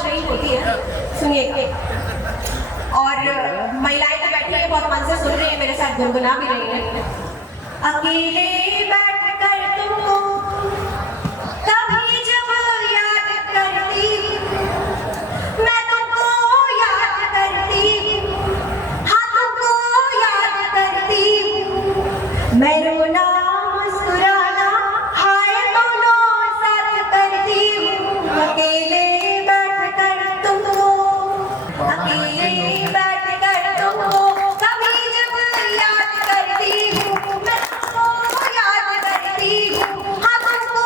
बज रही होती है, सुनिएगा। और महिलाएं तो बैठी है, बहुत मन से सुन रही है, मेरे साथ गुनगुना भी रही है। अकेले बैठ कर तुमको कभी जब याद करती, मैं तुमको याद करती, हाँ तुमको याद करती, मैं रोना मुस्कुराना हाय दोनों साथ करती हूँ। अकेले बैठ कर तुमको, अकेले बैठ कर तुमको कभी जब याद करती हूँ, मैं तुमको याद करती हूँ, हाँ तुमको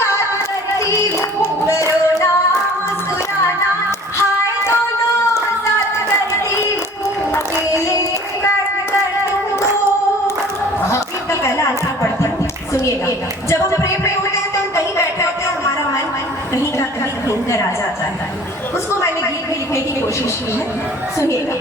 याद करती हूँ, मैं रोना मुस्कुराना हाय दोनों साथ करती हूँ। अकेले बैठ कर तुमको। गीत का पहला अंतर पढ़ती हूँ, सुनिएगा। जब हम प्रेम में होते हैं तो हम कहीं बैठे होते हैं, हमारा मन कहीं का कहीं घूम कर आ जाता है। उसको मैंने गीत में लिखने की कोशिश की है, सुनिएगा।